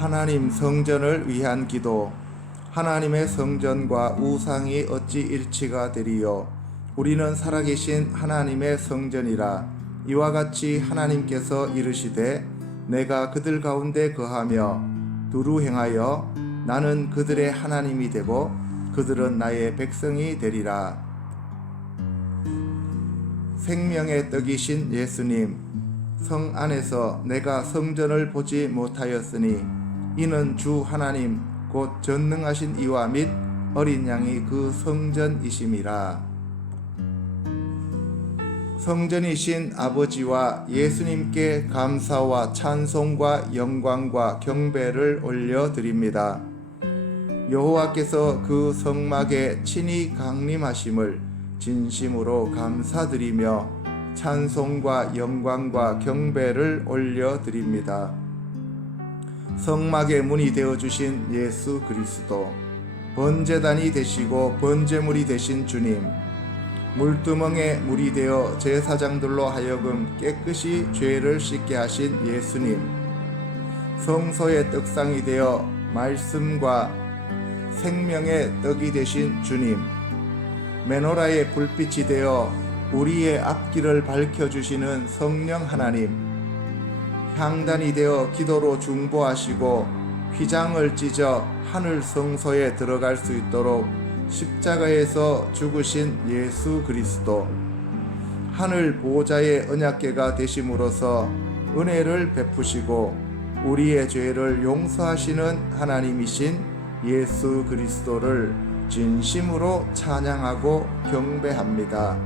하나님 성전을 위한 기도. 하나님의 성전과 우상이 어찌 일치가 되리요? 우리는 살아계신 하나님의 성전이라. 이와 같이 하나님께서 이르시되 내가 그들 가운데 거하며 두루 행하여 나는 그들의 하나님이 되고 그들은 나의 백성이 되리라. 생명의 떡이신 예수님, 성 안에서 내가 성전을 보지 못하였으니 이는 주 하나님 곧 전능하신 이와 및 어린 양이 그 성전이심이라. 성전이신 아버지와 예수님께 감사와 찬송과 영광과 경배를 올려드립니다. 여호와께서 그 성막에 친히 강림하심을 진심으로 감사드리며 찬송과 영광과 경배를 올려드립니다. 성막의 문이 되어주신 예수 그리스도, 번제단이 되시고 번제물이 되신 주님, 물두멍에 물이 되어 제사장들로 하여금 깨끗이 죄를 씻게 하신 예수님, 성소의 떡상이 되어 말씀과 생명의 떡이 되신 주님, 메노라의 불빛이 되어 우리의 앞길을 밝혀주시는 성령 하나님, 향단이 되어 기도로 중보하시고 휘장을 찢어 하늘 성소에 들어갈 수 있도록 십자가에서 죽으신 예수 그리스도, 하늘 보좌의 언약궤가 되심으로써 은혜를 베푸시고 우리의 죄를 용서하시는 하나님이신 예수 그리스도를 진심으로 찬양하고 경배합니다.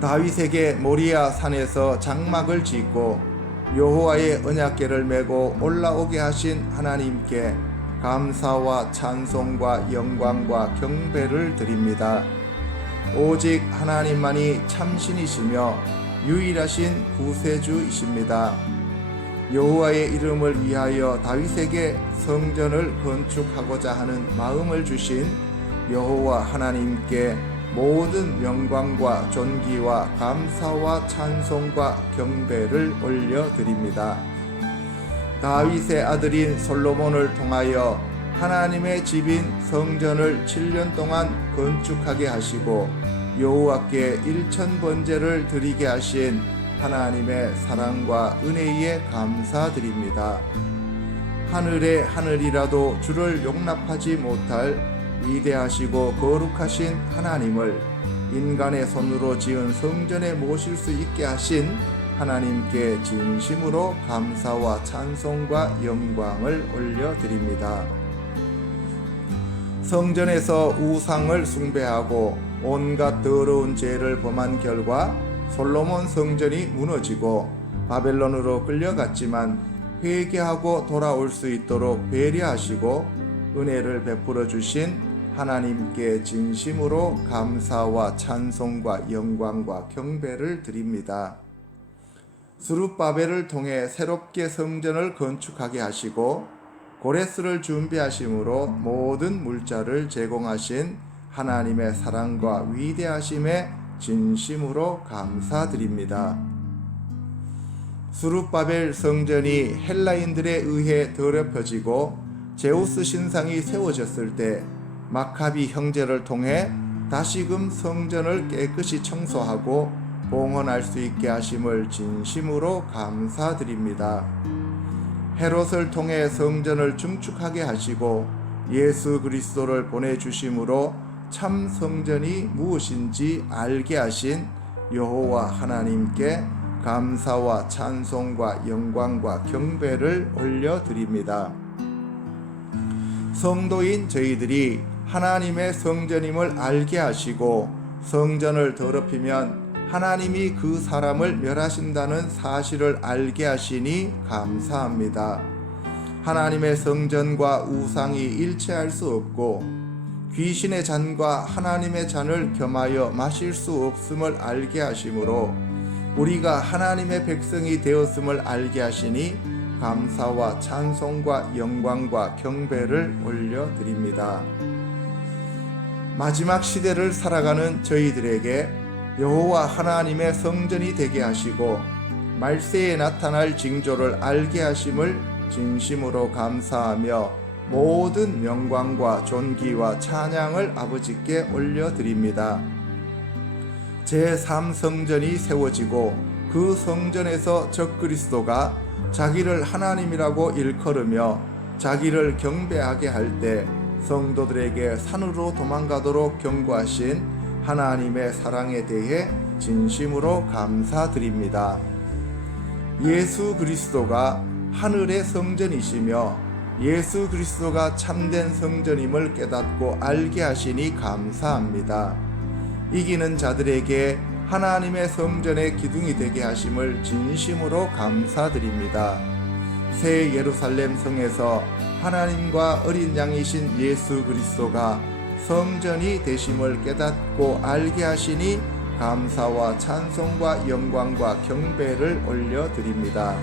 다윗에게 모리아 산에서 장막을 짓고 여호와의 언약궤를 메고 올라오게 하신 하나님께 감사와 찬송과 영광과 경배를 드립니다. 오직 하나님만이 참신이시며 유일하신 구세주이십니다. 여호와의 이름을 위하여 다윗에게 성전을 건축하고자 하는 마음을 주신 여호와 하나님께 모든 영광과 존귀와 감사와 찬송과 경배를 올려드립니다. 다윗의 아들인 솔로몬을 통하여 하나님의 집인 성전을 7년 동안 건축하게 하시고 여호와께 일천번제를 드리게 하신 하나님의 사랑과 은혜에 감사드립니다. 하늘의 하늘이라도 주를 용납하지 못할 위대하시고 거룩하신 하나님을 인간의 손으로 지은 성전에 모실 수 있게 하신 하나님께 진심으로 감사와 찬송과 영광을 올려드립니다. 성전에서 우상을 숭배하고 온갖 더러운 죄를 범한 결과 솔로몬 성전이 무너지고 바벨론으로 끌려갔지만 회개하고 돌아올 수 있도록 배려하시고 은혜를 베풀어 주신 하나님께 진심으로 감사와 찬송과 영광과 경배를 드립니다. 스룹바벨을 통해 새롭게 성전을 건축하게 하시고 고레스를 준비하심으로 모든 물자를 제공하신 하나님의 사랑과 위대하심에 진심으로 감사드립니다. 스룹바벨 성전이 헬라인들에 의해 더럽혀지고 제우스 신상이 세워졌을 때 마카비 형제를 통해 다시금 성전을 깨끗이 청소하고 봉헌할 수 있게 하심을 진심으로 감사드립니다. 헤롯을 통해 성전을 증축하게 하시고 예수 그리스도를 보내주심으로 참 성전이 무엇인지 알게 하신 여호와 하나님께 감사와 찬송과 영광과 경배를 올려드립니다. 성도인 저희들이 하나님의 성전임을 알게 하시고 성전을 더럽히면 하나님이 그 사람을 멸하신다는 사실을 알게 하시니 감사합니다. 하나님의 성전과 우상이 일체할 수 없고 귀신의 잔과 하나님의 잔을 겸하여 마실 수 없음을 알게 하심으로 우리가 하나님의 백성이 되었음을 알게 하시니 감사와 찬송과 영광과 경배를 올려드립니다. 마지막 시대를 살아가는 저희들에게 여호와 하나님의 성전이 되게 하시고 말세에 나타날 징조를 알게 하심을 진심으로 감사하며 모든 영광과 존귀와 찬양을 아버지께 올려드립니다. 제3성전이 세워지고 그 성전에서 적그리스도가 자기를 하나님이라고 일컬으며 자기를 경배하게 할 때 성도들에게 산으로 도망가도록 경고하신 하나님의 사랑에 대해 진심으로 감사드립니다. 예수 그리스도가 하늘의 성전이시며 예수 그리스도가 참된 성전임을 깨닫고 알게 하시니 감사합니다. 이기는 자들에게 하나님의 성전의 기둥이 되게 하심을 진심으로 감사드립니다. 새 예루살렘 성에서 하나님과 어린 양이신 예수 그리스도가 성전이 되심을 깨닫고 알게 하시니 감사와 찬송과 영광과 경배를 올려드립니다.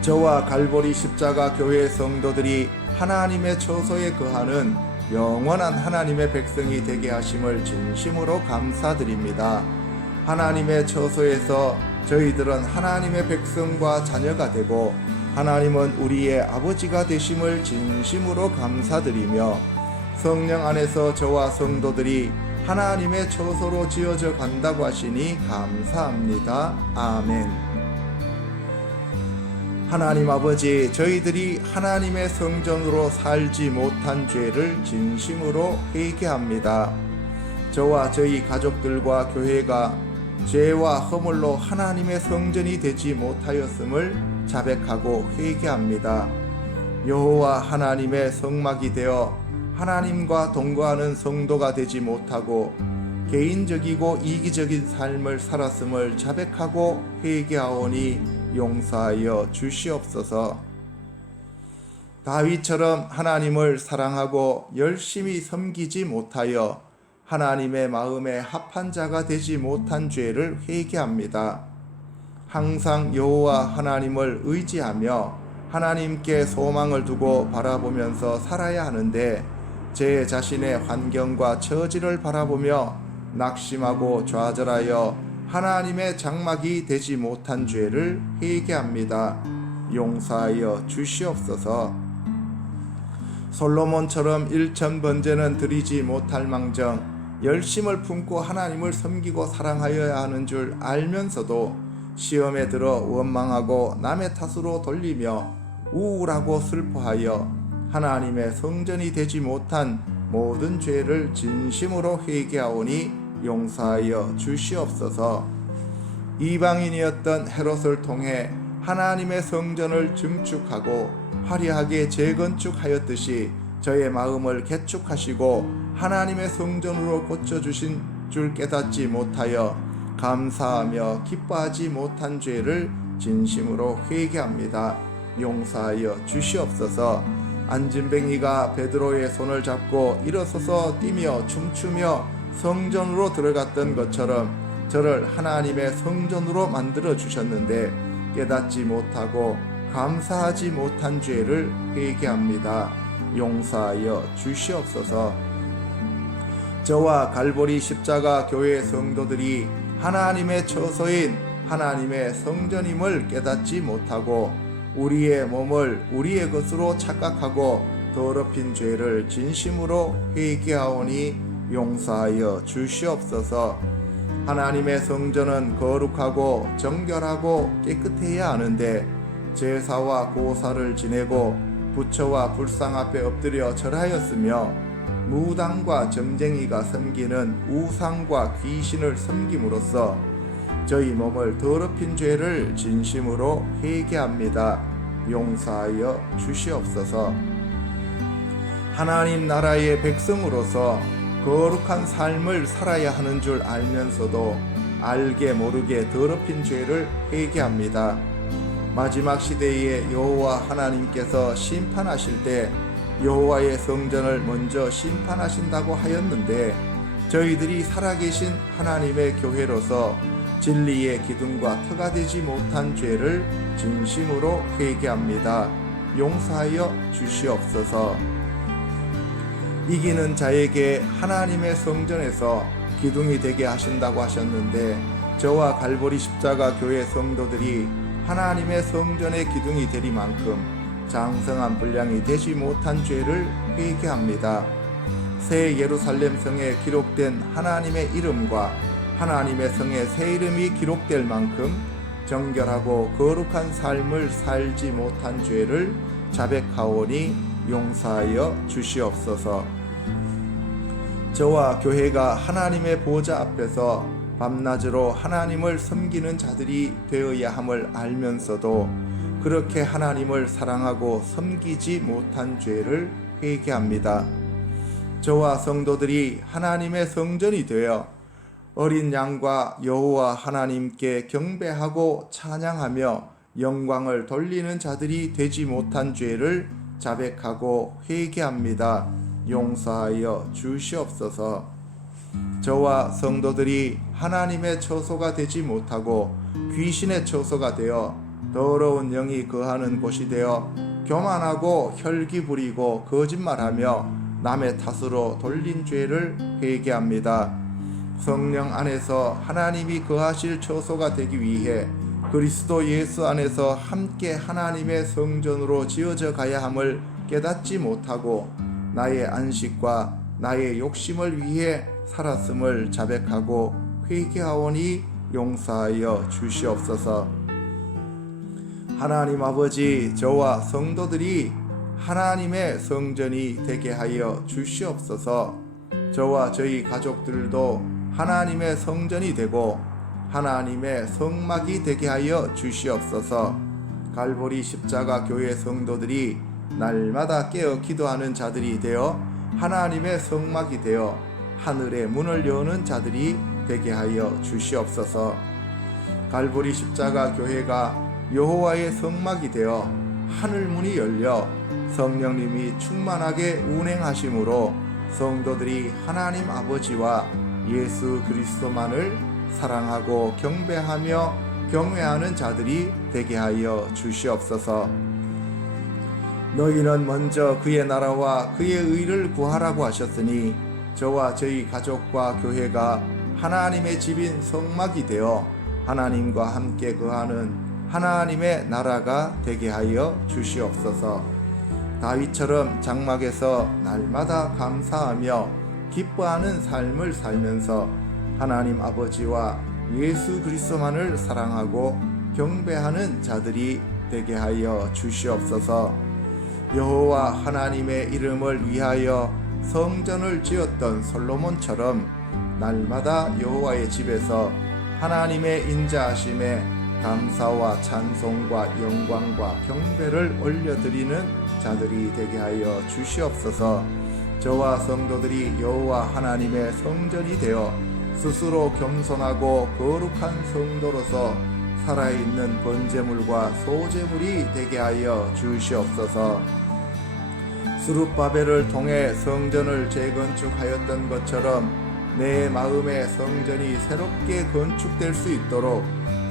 저와 갈보리 십자가 교회 성도들이 하나님의 처소에 거하는 영원한 하나님의 백성이 되게 하심을 진심으로 감사드립니다. 하나님의 처소에서 저희들은 하나님의 백성과 자녀가 되고 하나님은 우리의 아버지가 되심을 진심으로 감사드리며 성령 안에서 저와 성도들이 하나님의 처소로 지어져 간다고 하시니 감사합니다. 아멘. 하나님 아버지, 저희들이 하나님의 성전으로 살지 못한 죄를 진심으로 회개합니다. 저와 저희 가족들과 교회가 죄와 허물로 하나님의 성전이 되지 못하였음을 자백하고 회개합니다. 여호와 하나님의 성막이 되어 하나님과 동거하는 성도가 되지 못하고 개인적이고 이기적인 삶을 살았음을 자백하고 회개하오니 용서하여 주시옵소서. 다윗처럼 하나님을 사랑하고 열심히 섬기지 못하여 하나님의 마음에 합한 자가 되지 못한 죄를 회개합니다. 항상 여호와 하나님을 의지하며 하나님께 소망을 두고 바라보면서 살아야 하는데 제 자신의 환경과 처지를 바라보며 낙심하고 좌절하여 하나님의 장막이 되지 못한 죄를 회개합니다. 용서하여 주시옵소서. 솔로몬처럼 일천번제는 드리지 못할 망정 열심을 품고 하나님을 섬기고 사랑하여야 하는 줄 알면서도 시험에 들어 원망하고 남의 탓으로 돌리며 우울하고 슬퍼하여 하나님의 성전이 되지 못한 모든 죄를 진심으로 회개하오니 용서하여 주시옵소서. 이방인이었던 헤롯을 통해 하나님의 성전을 증축하고 화려하게 재건축하였듯이 저의 마음을 개축하시고 하나님의 성전으로 고쳐주신 줄 깨닫지 못하여 감사하며 기뻐하지 못한 죄를 진심으로 회개합니다. 용서하여 주시옵소서. 안진뱅이가 베드로의 손을 잡고 일어서서 뛰며 춤추며 성전으로 들어갔던 것처럼 저를 하나님의 성전으로 만들어 주셨는데 깨닫지 못하고 감사하지 못한 죄를 회개합니다. 용서하여 주시옵소서. 저와 갈보리 십자가 교회 성도들이 하나님의 처소인 하나님의 성전임을 깨닫지 못하고 우리의 몸을 우리의 것으로 착각하고 더럽힌 죄를 진심으로 회개하오니 용서하여 주시옵소서. 하나님의 성전은 거룩하고 정결하고 깨끗해야 하는데 제사와 고사를 지내고 부처와 불상 앞에 엎드려 절하였으며 무당과 점쟁이가 섬기는 우상과 귀신을 섬김으로써 저희 몸을 더럽힌 죄를 진심으로 회개합니다. 용서하여 주시옵소서. 하나님 나라의 백성으로서 거룩한 삶을 살아야 하는 줄 알면서도 알게 모르게 더럽힌 죄를 회개합니다. 마지막 시대에 여호와 하나님께서 심판하실 때 여호와의 성전을 먼저 심판하신다고 하였는데 저희들이 살아계신 하나님의 교회로서 진리의 기둥과 터가 되지 못한 죄를 진심으로 회개합니다. 용서하여 주시옵소서. 이기는 자에게 하나님의 성전에서 기둥이 되게 하신다고 하셨는데 저와 갈보리 십자가 교회 성도들이 하나님의 성전의 기둥이 되리만큼 장성한 분량이 되지 못한 죄를 회개합니다. 새 예루살렘 성에 기록된 하나님의 이름과 하나님의 성의 새 이름이 기록될 만큼 정결하고 거룩한 삶을 살지 못한 죄를 자백하오니 용서하여 주시옵소서. 저와 교회가 하나님의 보좌 앞에서 밤낮으로 하나님을 섬기는 자들이 되어야 함을 알면서도 그렇게 하나님을 사랑하고 섬기지 못한 죄를 회개합니다. 저와 성도들이 하나님의 성전이 되어 어린 양과 여호와 하나님께 경배하고 찬양하며 영광을 돌리는 자들이 되지 못한 죄를 자백하고 회개합니다. 용서하여 주시옵소서. 저와 성도들이 하나님의 처소가 되지 못하고 귀신의 처소가 되어 더러운 영이 거하는 곳이 되어 교만하고 혈기 부리고 거짓말하며 남의 탓으로 돌린 죄를 회개합니다. 성령 안에서 하나님이 거하실 처소가 되기 위해 그리스도 예수 안에서 함께 하나님의 성전으로 지어져 가야 함을 깨닫지 못하고 나의 안식과 나의 욕심을 위해 살았음을 자백하고 회개하오니 용서하여 주시옵소서. 하나님 아버지, 저와 성도들이 하나님의 성전이 되게 하여 주시옵소서. 저와 저희 가족들도 하나님의 성전이 되고 하나님의 성막이 되게 하여 주시옵소서. 갈보리 십자가 교회 성도들이 날마다 깨어 기도하는 자들이 되어 하나님의 성막이 되어 하늘의 문을 여는 자들이 되게 하여 주시옵소서. 갈보리 십자가 교회가 여호와의 성막이 되어 하늘 문이 열려 성령님이 충만하게 운행하심으로 성도들이 하나님 아버지와 예수 그리스도만을 사랑하고 경배하며 경외하는 자들이 되게 하여 주시옵소서. 너희는 먼저 그의 나라와 그의 의를 구하라고 하셨으니 저와 저희 가족과 교회가 하나님의 집인 성막이 되어 하나님과 함께 거하는 하나님의 나라가 되게 하여 주시옵소서. 다윗처럼 장막에서 날마다 감사하며 기뻐하는 삶을 살면서 하나님 아버지와 예수 그리스도만을 사랑하고 경배하는 자들이 되게 하여 주시옵소서. 여호와 하나님의 이름을 위하여 성전을 지었던 솔로몬처럼 날마다 여호와의 집에서 하나님의 인자하심에 감사와 찬송과 영광과 경배를 올려드리는 자들이 되게 하여 주시옵소서. 저와 성도들이 여호와 하나님의 성전이 되어 스스로 겸손하고 거룩한 성도로서 살아있는 번제물과 소제물이 되게 하여 주시옵소서. 스룹바벨을 통해 성전을 재건축하였던 것처럼 내 마음의 성전이 새롭게 건축될 수 있도록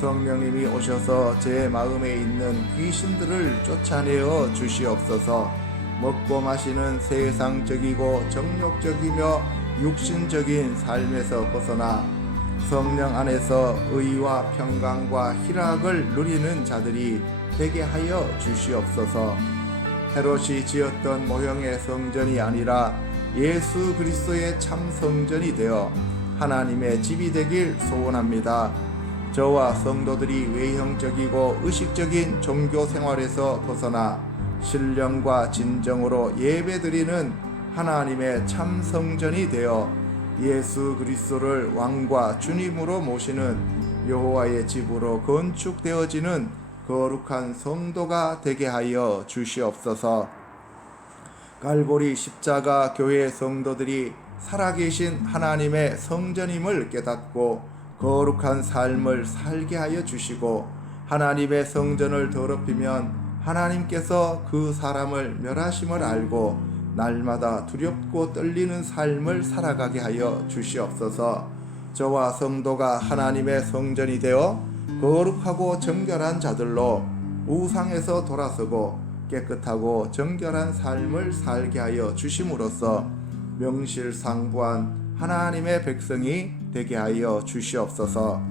성령님이 오셔서 제 마음에 있는 귀신들을 쫓아내어 주시옵소서. 먹고 마시는 세상적이고 정욕적이며 육신적인 삶에서 벗어나 성령 안에서 의와 평강과 희락을 누리는 자들이 되게 하여 주시옵소서. 헤롯이 지었던 모형의 성전이 아니라 예수 그리스도의 참 성전이 되어 하나님의 집이 되길 소원합니다. 저와 성도들이 외형적이고 의식적인 종교 생활에서 벗어나 신령과 진정으로 예배드리는 하나님의 참 성전이 되어 예수 그리스도를 왕과 주님으로 모시는 여호와의 집으로 건축되어지는 거룩한 성도가 되게 하여 주시옵소서. 갈보리 십자가 교회 성도들이 살아계신 하나님의 성전임을 깨닫고 거룩한 삶을 살게 하여 주시고 하나님의 성전을 더럽히면 하나님께서 그 사람을 멸하심을 알고 날마다 두렵고 떨리는 삶을 살아가게 하여 주시옵소서. 저와 성도가 하나님의 성전이 되어 거룩하고 정결한 자들로 우상에서 돌아서고 깨끗하고 정결한 삶을 살게 하여 주심으로써 명실상부한 하나님의 백성이 되게 하여 주시옵소서.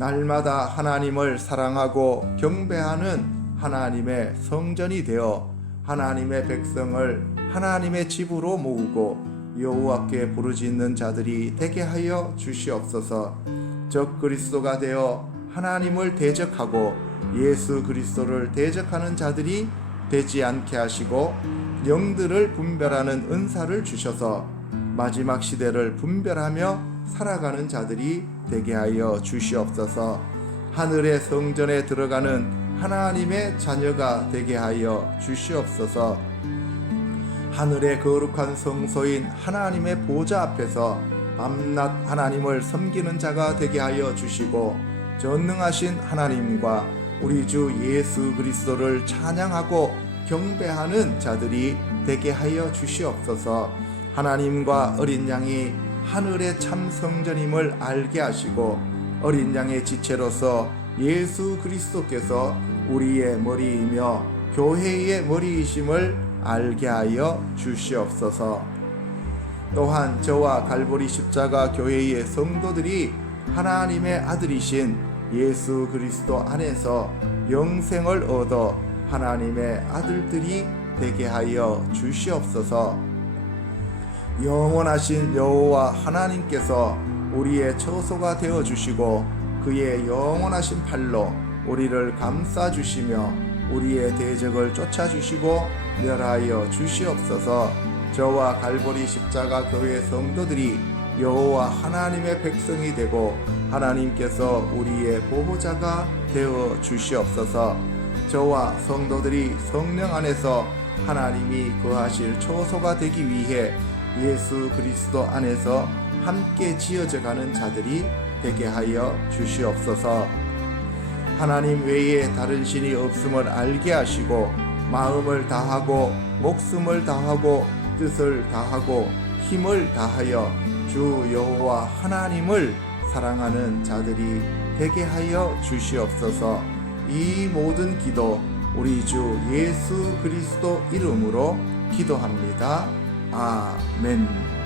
날마다 하나님을 사랑하고 경배하는 하나님의 성전이 되어 하나님의 백성을 하나님의 집으로 모으고 여호와께 부르짖는 자들이 되게 하여 주시옵소서. 적그리스도가 되어 하나님을 대적하고 예수 그리스도를 대적하는 자들이 되지 않게 하시고 영들을 분별하는 은사를 주셔서 마지막 시대를 분별하며 살아가는 자들이 되게 하여 주시옵소서. 하늘의 성전에 들어가는 하나님의 자녀가 되게 하여 주시옵소서. 하늘의 거룩한 성소인 하나님의 보좌 앞에서 밤낮 하나님을 섬기는 자가 되게 하여 주시고 전능하신 하나님과 우리 주 예수 그리스도를 찬양하고 경배하는 자들이 되게 하여 주시옵소서. 하나님과 어린 양이 하늘의 참 성전임을 알게 하시고 어린 양의 지체로서 예수 그리스도께서 우리의 머리이며 교회의 머리이심을 알게 하여 주시옵소서. 또한 저와 갈보리 십자가 교회의 성도들이 하나님의 아들이신 예수 그리스도 안에서 영생을 얻어 하나님의 아들들이 되게 하여 주시옵소서. 영원하신 여호와 하나님께서 우리의 처소가 되어 주시고 그의 영원하신 팔로 우리를 감싸 주시며 우리의 대적을 쫓아 주시고 멸하여 주시옵소서. 저와 갈보리 십자가 교회 성도들이 여호와 하나님의 백성이 되고 하나님께서 우리의 보호자가 되어 주시옵소서. 저와 성도들이 성령 안에서 하나님이 거하실 처소가 되기 위해 예수 그리스도 안에서 함께 지어져 가는 자들이 되게 하여 주시옵소서. 하나님 외에 다른 신이 없음을 알게 하시고 마음을 다하고 목숨을 다하고 뜻을 다하고 힘을 다하여 주 여호와 하나님을 사랑하는 자들이 되게 하여 주시옵소서. 이 모든 기도 우리 주 예수 그리스도 이름으로 기도합니다. 아멘.